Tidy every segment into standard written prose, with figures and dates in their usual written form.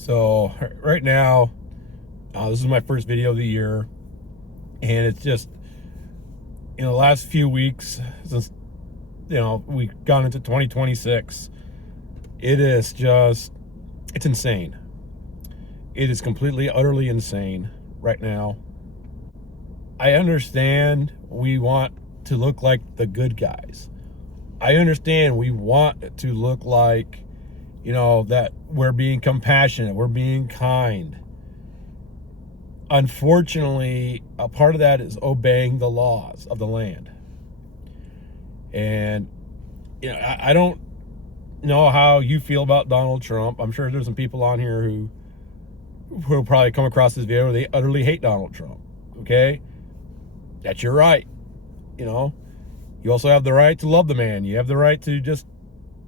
So right now, this is my first video of the year, and it's just the last few weeks since we've gone into 2026. It's insane. It is completely, utterly insane right now. I understand we want to look like the good guys. I understand we want to look like, that we're being compassionate, we're being kind. Unfortunately, a part of that is obeying the laws of the land. And, I don't know how you feel about Donald Trump. I'm sure there's some people on here who will probably come across this video where they utterly hate Donald Trump. Okay? That's your right. You also have the right to love the man. You have the right to just,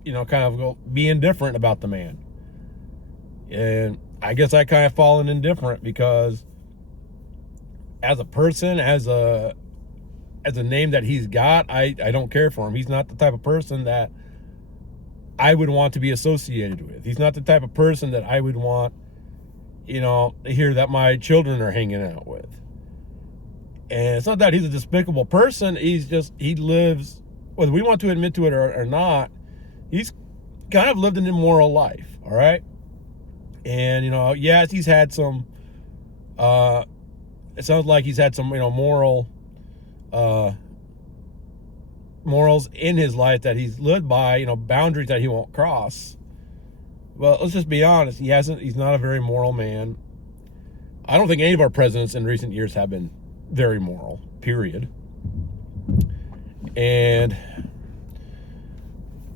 kind of go be indifferent about the man. And I guess I kind of fallen indifferent because as a person, as a name that he's got, I don't care for him. He's not the type of person that I would want to be associated with. He's not the type of person that I would want, to hear that my children are hanging out with. And it's not that he's a despicable person. He lives, whether we want to admit to it or not, he's kind of lived an immoral life, all right? And, yes, he's had some, it sounds like he's had some, morals in his life that he's lived by, boundaries that he won't cross. Well, let's just be honest. He's not a very moral man. I don't think any of our presidents in recent years have been very moral, period. And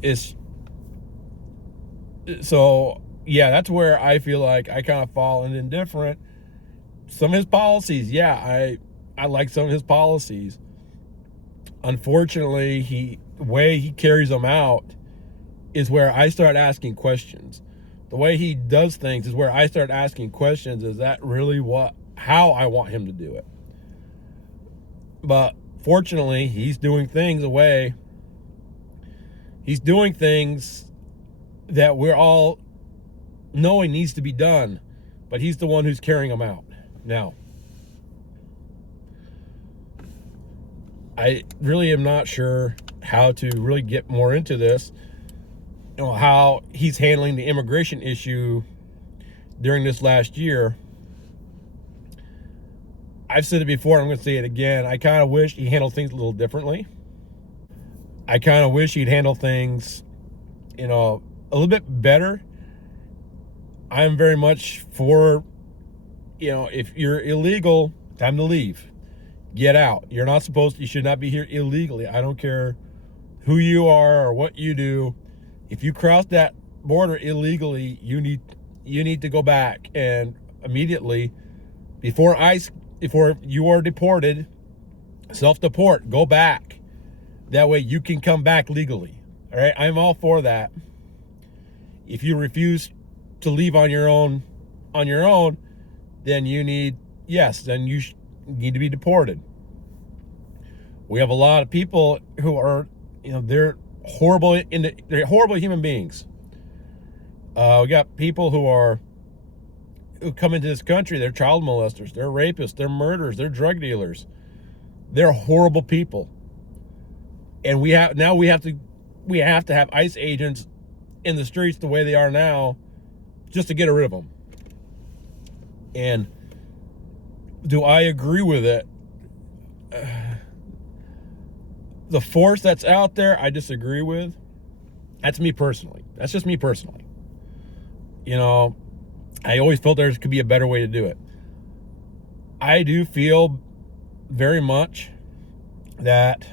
that's where I feel like I kind of fall indifferent. Some of his policies, I like some of his policies. Unfortunately, the way he carries them out is where I start asking questions. The way he does things is where I start asking questions. Is that really how I want him to do it? But fortunately, he's doing things that we're all knowing needs to be done, but he's the one who's carrying them out. Now, I really am not sure how to really get more into this, how he's handling the immigration issue during this last year. I've said it before, I'm going to say it again. I kind of wish he handled things a little differently. I kind of wish he'd handle things, a little bit better. I'm very much for, if you're illegal, time to leave. Get out. You should not be here illegally. I don't care who you are or what you do. If you cross that border illegally, you need to go back and immediately, before you are deported, self-deport, go back. That way you can come back legally. All right, I'm all for that. If you refuse to leave on your own, then you need to be deported. We have a lot of people who are, they're horrible human beings. We got people who come into this country, they're child molesters, they're rapists, they're murderers, they're drug dealers. They're horrible people. And we have to have ICE agents in the streets the way they are now just to get rid of them. And do I agree with it? The force that's out there, I disagree with. That's me personally. That's just me personally. I always felt there could be a better way to do it. I do feel very much that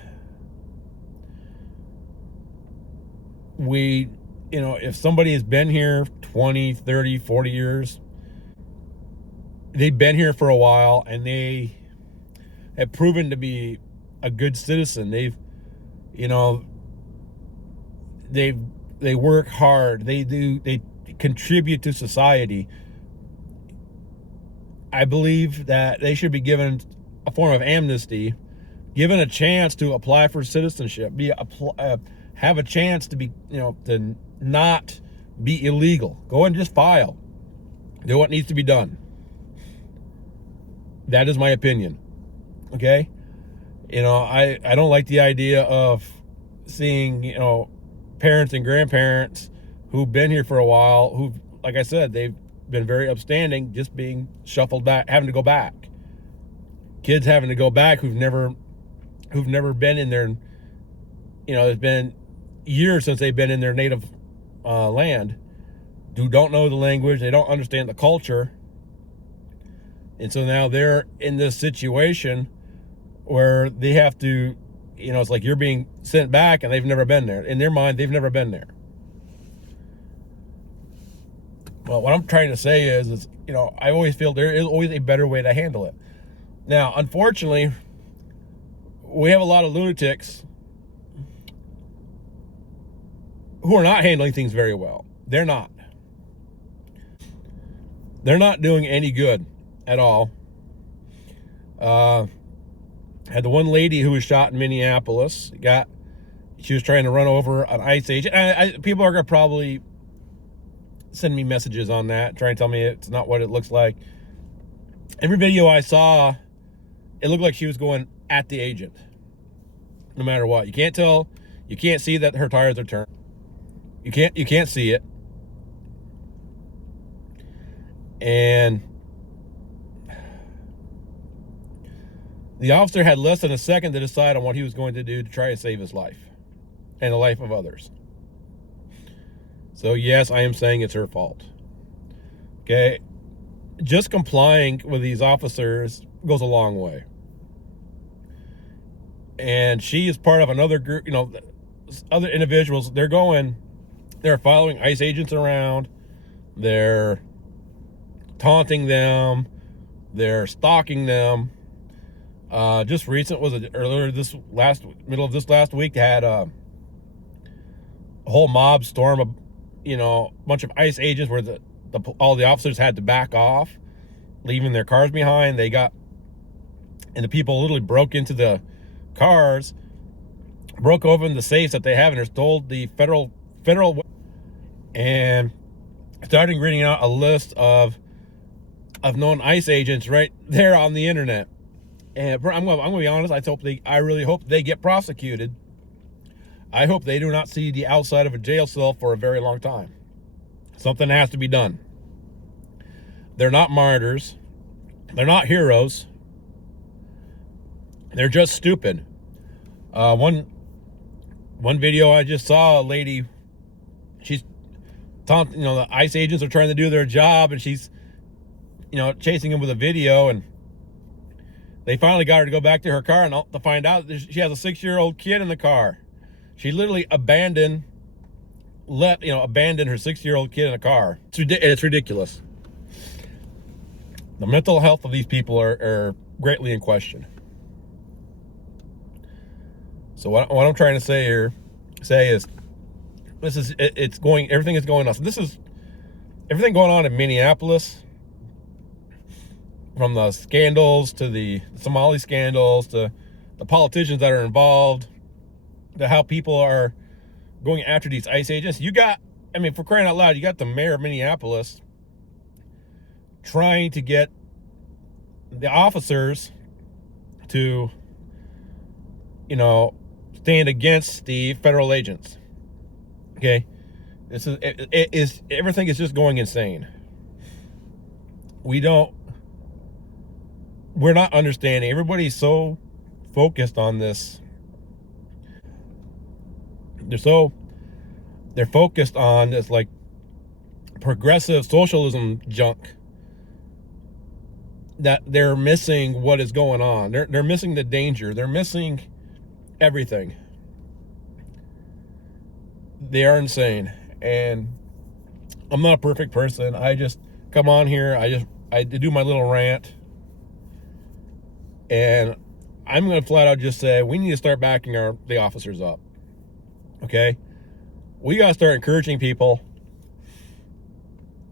if somebody has been here 20, 30, 40 years, they've been here for a while and they have proven to be a good citizen. They work hard. They contribute to society. I believe that they should be given a form of amnesty, given a chance to apply for citizenship, have a chance to be, to not be illegal. Go and just file. Do what needs to be done. That is my opinion. Okay? I don't like the idea of seeing, parents and grandparents who've been here for a while, who've, like I said, they've been very upstanding, just being shuffled back, having to go back. Kids having to go back who've never been in their, it's been years since they've been in their native land, who don't know the language, they don't understand the culture. And so now they're in this situation where they have to, it's like you're being sent back and they've never been there. In their mind, they've never been there. Well, what I'm trying to say is, I always feel there is always a better way to handle it. Now, unfortunately, we have a lot of lunatics who are not handling things very well. They're not. They're not doing any good at all. Had the one lady who was shot in Minneapolis. She was trying to run over an ICE agent. People are going to probably send me messages on that, trying to tell me it's not what it looks like. Every video I saw, it looked like she was going at the agent. No matter what. You can't tell. You can't see that her tires are turned. You can't see it. And the officer had less than a second to decide on what he was going to do to try to save his life and the life of others. So yes, I am saying it's her fault. Okay? Just complying with these officers goes a long way. And she is part of another group, other individuals. They're following ICE agents around. They're taunting them. They're stalking them. Just recent was it earlier middle of this last week, they had a whole mob storm of, a bunch of ICE agents where all the officers had to back off, leaving their cars behind. And the people literally broke into the cars, broke open the safes that they have, and they're told the federal, and starting reading out a list of known ICE agents right there on the internet. And I'm going to be honest, I really hope they get prosecuted. I hope they do not see the outside of a jail cell for a very long time. Something has to be done. They're not martyrs. They're not heroes. They're just stupid. One video I just saw, a lady, she's taunting, the ICE agents are trying to do their job, and she's, chasing them with a video, and they finally got her to go back to her car, and to find out that she has a 6-year-old kid in the car. She literally abandoned her 6-year-old kid in a car. It's ridiculous. The mental health of these people are greatly in question. So what I'm trying to say is everything is going on. So this is everything going on in Minneapolis, from the scandals to the Somali scandals to the politicians that are involved, to how people are going after these ICE agents. For crying out loud, you got the mayor of Minneapolis trying to get the officers to, stand against the federal agents. Okay? Everything is just going insane. We're not understanding. Everybody's so focused on this. They're focused on this like progressive socialism junk, that they're missing what is going on. They're missing the danger. They're missing everything. They are insane. And I'm not a perfect person. I just come on here. I do my little rant. And I'm going to flat out just say we need to start backing the officers up. Okay? We got to start encouraging people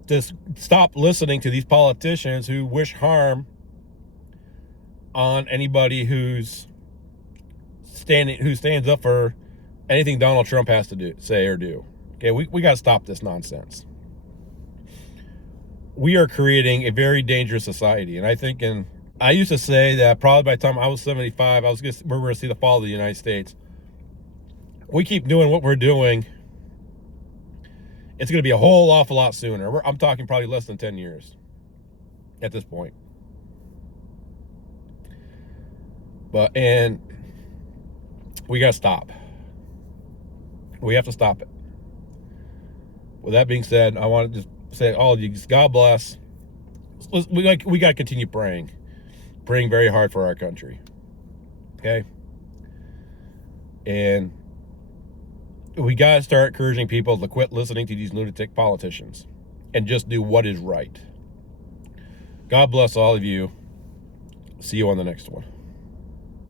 to stop listening to these politicians who wish harm on anybody who stands up for anything Donald Trump has to say or do. Okay, we got to stop this nonsense. we are creating a very dangerous society. And I used to say that probably by the time I was 75, we're going to see the fall of the United States. We keep doing what we're doing, it's going to be a whole awful lot sooner. I'm talking probably less than 10 years at this point. And we got to stop. We have to stop it. With that being said, I want to just say, all of you, God bless. We got to continue praying very hard for our country. Okay? And we got to start encouraging people to quit listening to these lunatic politicians and just do what is right. God bless all of you. See you on the next one.